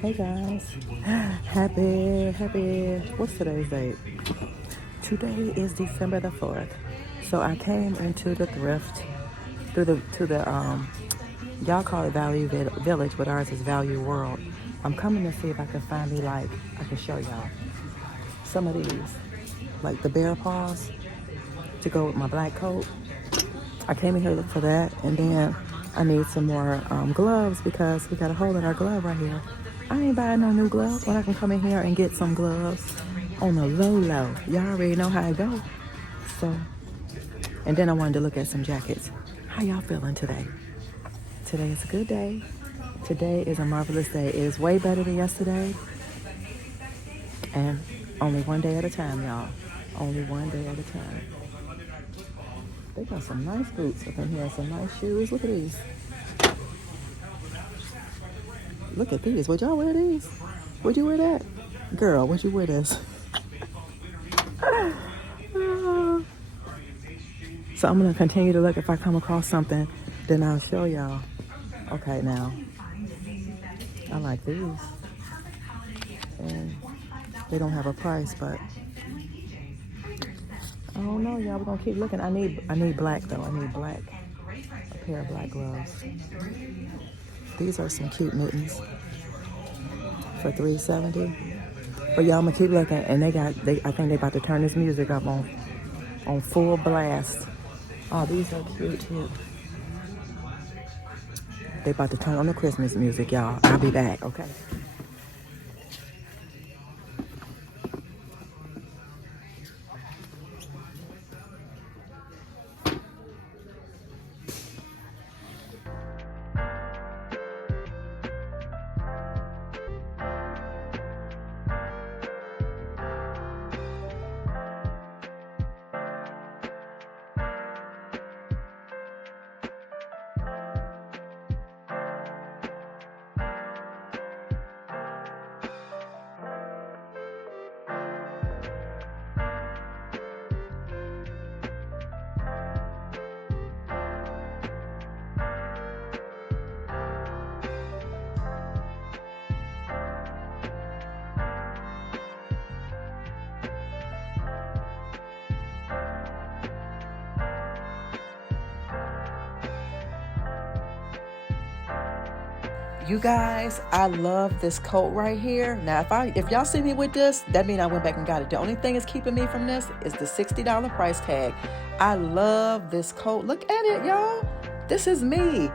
Hey guys, what's today's date? Today is December the 4th. So I came into the thrift to the y'all call it Value Village, but ours is Value World. I'm coming to see if I can find me I can show y'all some of these, like the bear paws to go with my black coat. I came in here to look for that, and then I need some more gloves because we got a hole in our glove right here. I ain't buying no new gloves when I can come in here and get some gloves on a low. Y'all already know how it go. So, and then I wanted to look at some jackets. How y'all feeling today? Today is a good day. Today is a marvelous day. It is way better than yesterday. And only one day at a time, y'all. Only one day at a time. They got some nice boots up in here, some nice shoes. Look at these. Look at these. Would y'all wear these? Would you wear that? Girl, would you wear this? So I'm going to continue to look. If I come across something, then I'll show y'all. Okay, now. I like these. And they don't have a price, but I don't know, y'all. We're going to keep looking. I need black, though. I need black. A pair of black gloves. These are some cute mittens for $3.70. But y'all, I'm gonna keep looking, and I think they about to turn this music up on full blast. Oh, these are cute too. They about to turn on the Christmas music, y'all. I'll be back, okay? You guys, I love this coat right here. Now, if y'all see me with this, that means I went back and got it. The only thing that's keeping me from this is the $60 price tag. I love this coat. Look at it, y'all. This is me.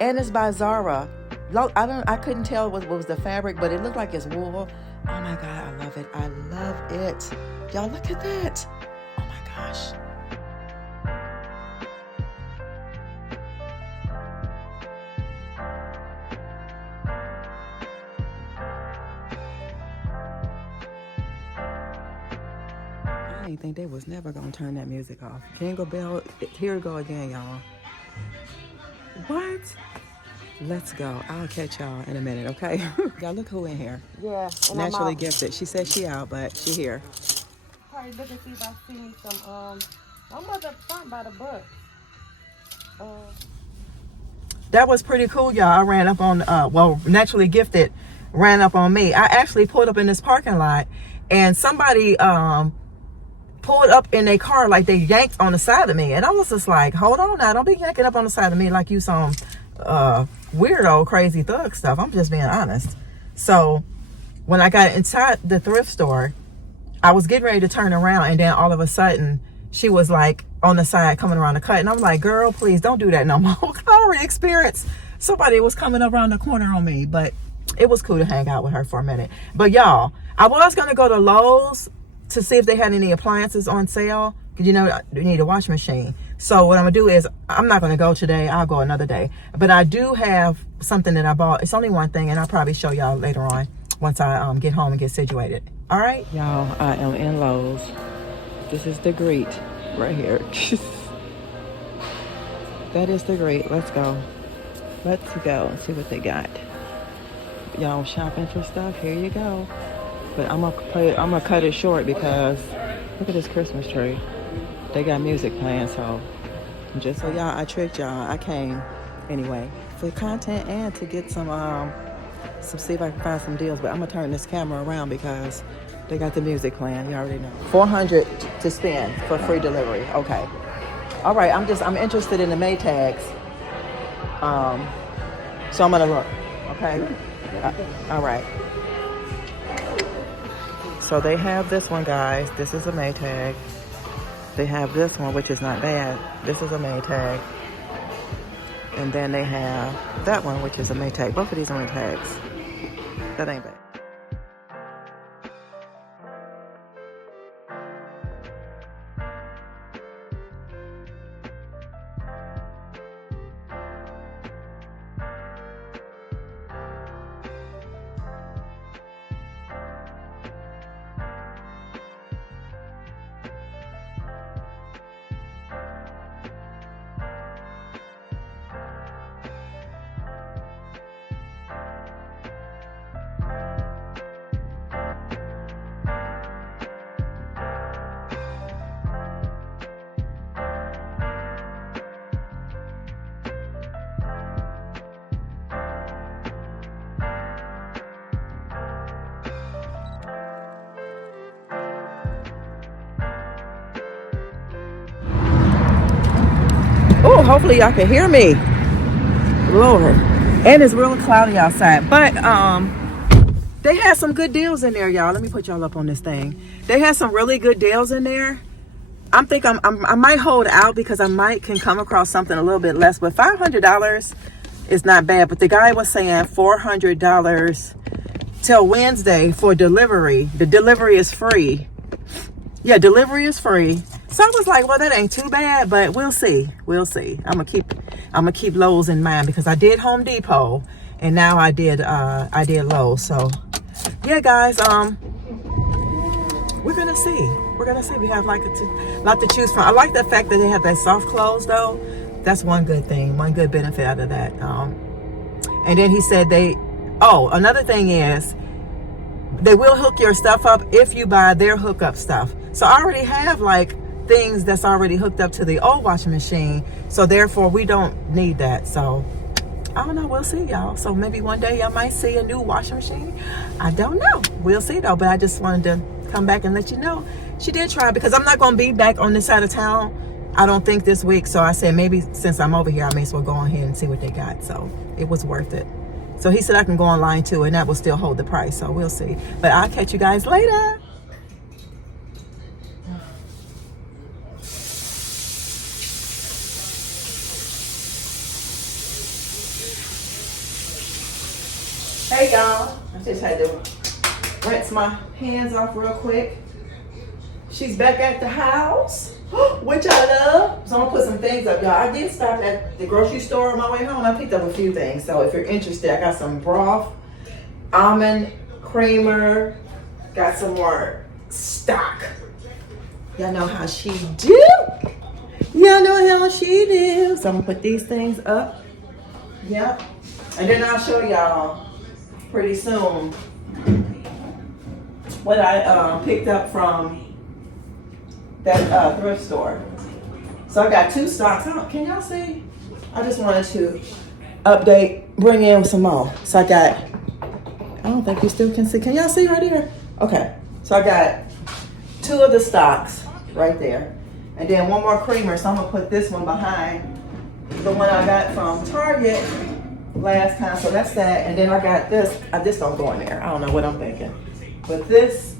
And it's by Zara. I couldn't tell what was the fabric, but it looked like it's wool. Oh my God, I love it. I love it. Y'all look at that. Oh my gosh. I didn't think they was never gonna turn that music off. Jingle bell, here we go again, y'all. What? Let's go. I'll catch y'all in a minute, okay? Y'all look who in here. Yeah. Naturally gifted. She said she out, but she here. Probably look and see if I see some I'm at the front by the book. That was pretty cool, y'all. I ran up on Naturally Gifted ran up on me. I actually pulled up in this parking lot and somebody pulled up in their car like they yanked on the side of me, and I was just like, hold on now, don't be yanking up on the side of me like you some weirdo crazy thug stuff. I'm just being honest. So when I got inside the thrift store, I was getting ready to turn around, and then all of a sudden she was like on the side coming around the cut, and I'm like, girl, please don't do that no more. I already experienced somebody was coming around the corner on me, but it was cool to hang out with her for a minute. But y'all, I was gonna go to Lowe's to see if they had any appliances on sale, because you need a washing machine. So what I'm gonna do is, I'm not gonna go today, I'll go another day. But I do have something that I bought. It's only one thing, and I'll probably show y'all later on once I get home and get situated. All right, y'all, I am in Lowe's. This is the greet right here. That is the greet. Let's go and see what they got. Y'all shopping for stuff, here you go. But I'm gonna cut it short because look at this Christmas tree. They got music playing, so I tricked y'all. I came anyway for content and to get some see if I can find some deals, but I'm gonna turn this camera around because they got the music playing. You already know. $400 to spend for free delivery. Okay. All right. I'm interested in the Maytags. So I'm gonna look. Okay. All right. So they have this one, guys. This is a Maytag. They have this one, which is not bad. This is a Maytag. And then they have that one, which is a Maytag. Both of these are Maytags. That ain't bad. Oh, hopefully y'all can hear me. Lord. And it's real cloudy outside. But they had some good deals in there, y'all. Let me put y'all up on this thing. They had some really good deals in there. I might hold out because I can come across something a little bit less. But $500 is not bad. But the guy was saying $400 till Wednesday for delivery. The delivery is free. Yeah, delivery is free. So I was like, well, that ain't too bad, but we'll see. We'll see. I'm gonna keep Lowe's in mind because I did Home Depot and now I did Lowe's. So yeah, guys, we're gonna see. We're gonna see. We have like a lot to choose from. I like the fact that they have that soft close though. That's one good thing, one good benefit out of that. And then he said another thing is they will hook your stuff up if you buy their hookup stuff. So I already have like things that's already hooked up to the old washing machine. So therefore we don't need that. So I don't know. We'll see, y'all. So maybe one day y'all might see a new washing machine. I don't know. We'll see though. But I just wanted to come back and let you know she did try because I'm not going to be back on this side of town. I don't think this week. So I said maybe since I'm over here, I may as well go ahead and see what they got. So it was worth it. So he said I can go online too, and that will still hold the price. So we'll see. But I'll catch you guys later. Hey y'all, I just had to rinse my hands off real quick. She's back at the house, which I love. So I'm gonna put some things up, y'all. I did stop at the grocery store on my way home. I picked up a few things. So if you're interested, I got some broth, almond creamer, got some more stock. Y'all know how she do. Y'all know how she do. So I'm gonna put these things up. Yep. And then I'll show y'all pretty soon what I picked up from that thrift store. So I got 2 stocks. Can y'all see? I just wanted to update, bring in some more. So I don't think you still can see. Can y'all see right here? Okay. So I got 2 of the stocks right there. And then one more creamer. So I'm gonna put this one behind the one I got from Target last time. So that's that. And then I got this. This don't go in there. I don't know what I'm thinking. But this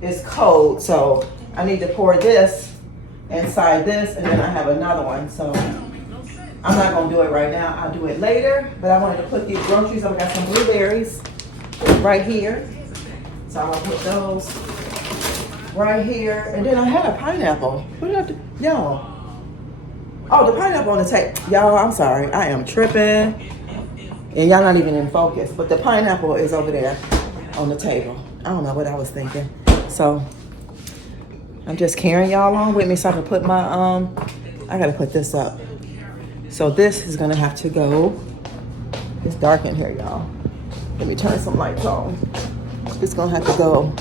is cold. So I need to pour this inside this. And then I have another one. So I'm not going to do it right now. I'll do it later. But I wanted to put these groceries up. I got some blueberries right here. So I'm going to put those right here. And then I had a pineapple. What did I do? Y'all. Oh, the pineapple on the table. Y'all, I'm sorry. I am tripping. And y'all not even in focus. But the pineapple is over there on the table. I don't know what I was thinking. So I'm just carrying y'all along with me so I can put my, I got to put this up. So this is going to have to go. It's dark in here, y'all. Let me turn some lights on. It's going to have to go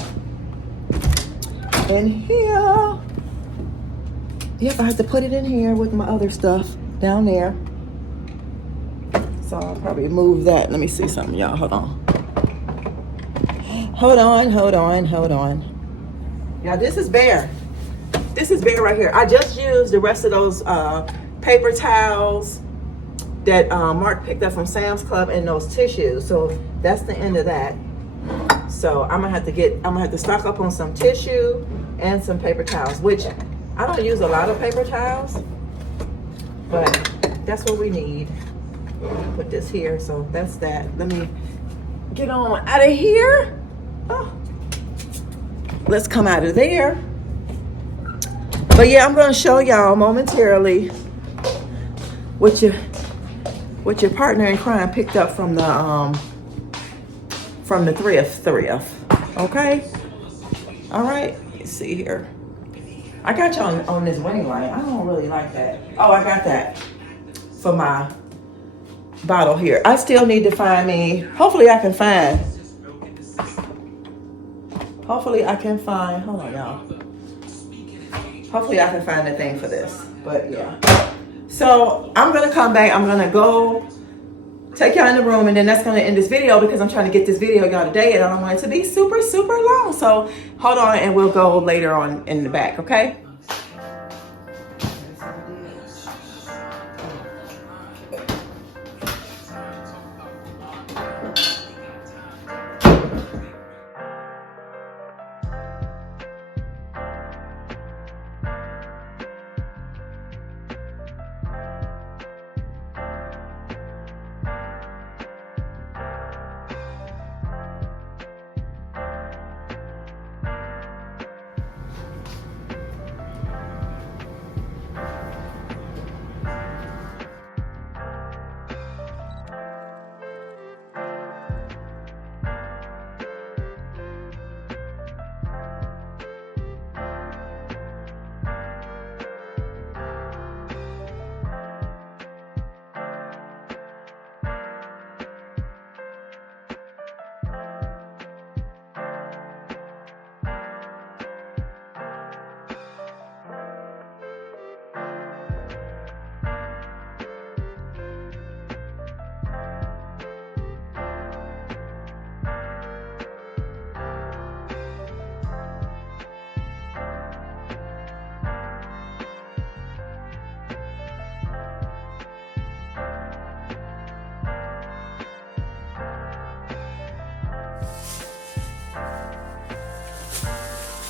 in here. Yep, I have to put it in here with my other stuff down there. So I'll probably move that. Let me see something, y'all. Hold on. Hold on, hold on, hold on. Yeah, this is bare. This is bare right here. I just used the rest of those paper towels that Mark picked up from Sam's Club and those tissues. So that's the end of that. So I'm gonna have to stock up on some tissue and some paper towels, which I don't use a lot of paper towels, but that's what we need. Put this here, so that's that. Let me get on out of here. Oh. Let's come out of there. But yeah, I'm gonna show y'all momentarily what your partner in crime picked up from the thrift. Okay? All right, let's see here. I got you on this wing light. I don't really like that. Oh, I got that for my bottle here. I still need to find me, hopefully I can find, hold on y'all. Hopefully I can find the thing for this, but yeah. So I'm gonna come back, I'm gonna go take y'all in the room, and then that's gonna end this video because I'm trying to get this video y'all today and I don't want it to be super, super long. So hold on and we'll go later on in the back, okay?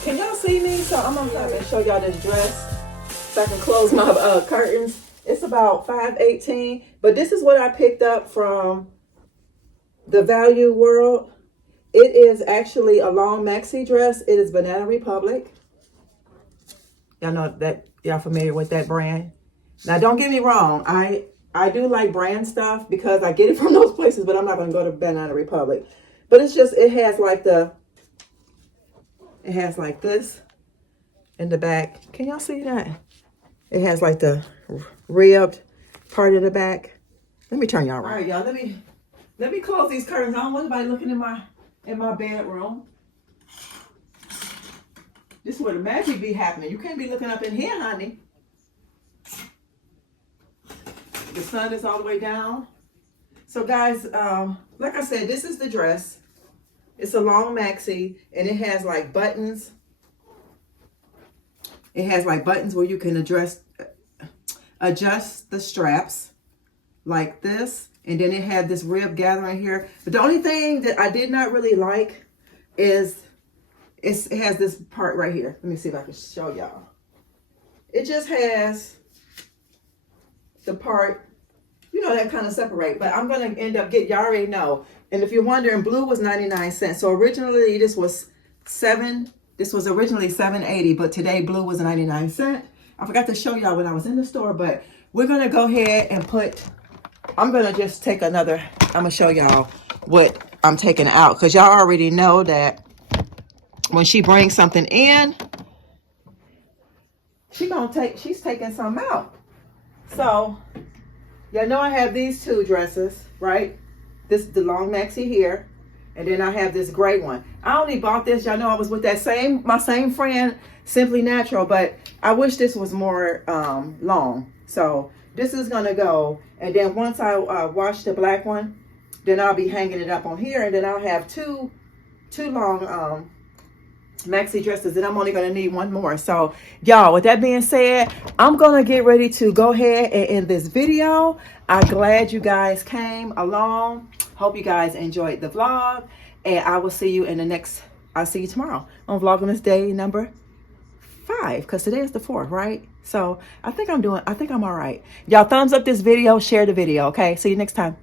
Can y'all see me? So I'm gonna try to show y'all this dress so I can close my curtains. It's about $5.18, but this is what I picked up from the Value World. It is actually a long maxi dress. It is Banana Republic. Y'all know that, y'all familiar with that brand? Now don't get me wrong, I do like brand stuff because I get it from those places, but I'm not gonna go to Banana Republic. But it's just, it has like this in the back. Can y'all see that? It has like the ribbed part of the back. Let me turn y'all around. All right, y'all, let me close these curtains. I don't want anybody looking in my bedroom. This is where the magic be happening. You can't be looking up in here, honey. The sun is all the way down. So guys, like I said, this is the dress. It's a long maxi, and it has like buttons. It has like buttons where you can adjust the straps like this. And then it had this rib gathering here. But the only thing that I did not really like is it has this part right here. Let me see if I can show y'all. It just has the part, you know, that kind of separate. But I'm going to end up y'all already know. And if you're wondering, blue was 99 cents. So originally this was originally $7.80, but today blue was 99 cents. I forgot to show y'all when I was in the store, but we're going to go ahead and I'm going to just take I'm going to show y'all what I'm taking out, because y'all already know that when she brings something in, she's taking some out. So y'all know I have these two dresses, right? This is the long maxi here, and then I have this gray one. I only bought this, y'all know I was with my same friend, Simply Natural, but I wish this was more long. So this is gonna go, and then once I wash the black one, then I'll be hanging it up on here, and then I'll have two 2 long maxi dresses, and I'm only going to need 1 more. So y'all, with that being said, I'm going to get ready to go ahead and end this video. I'm glad you guys came along. Hope you guys enjoyed the vlog, and I will see you in the next, I'll see you tomorrow on Vlogmas Day number 5, because today is the 4th, right? So I think I'm all right. Y'all thumbs up this video, share the video, okay? See you next time.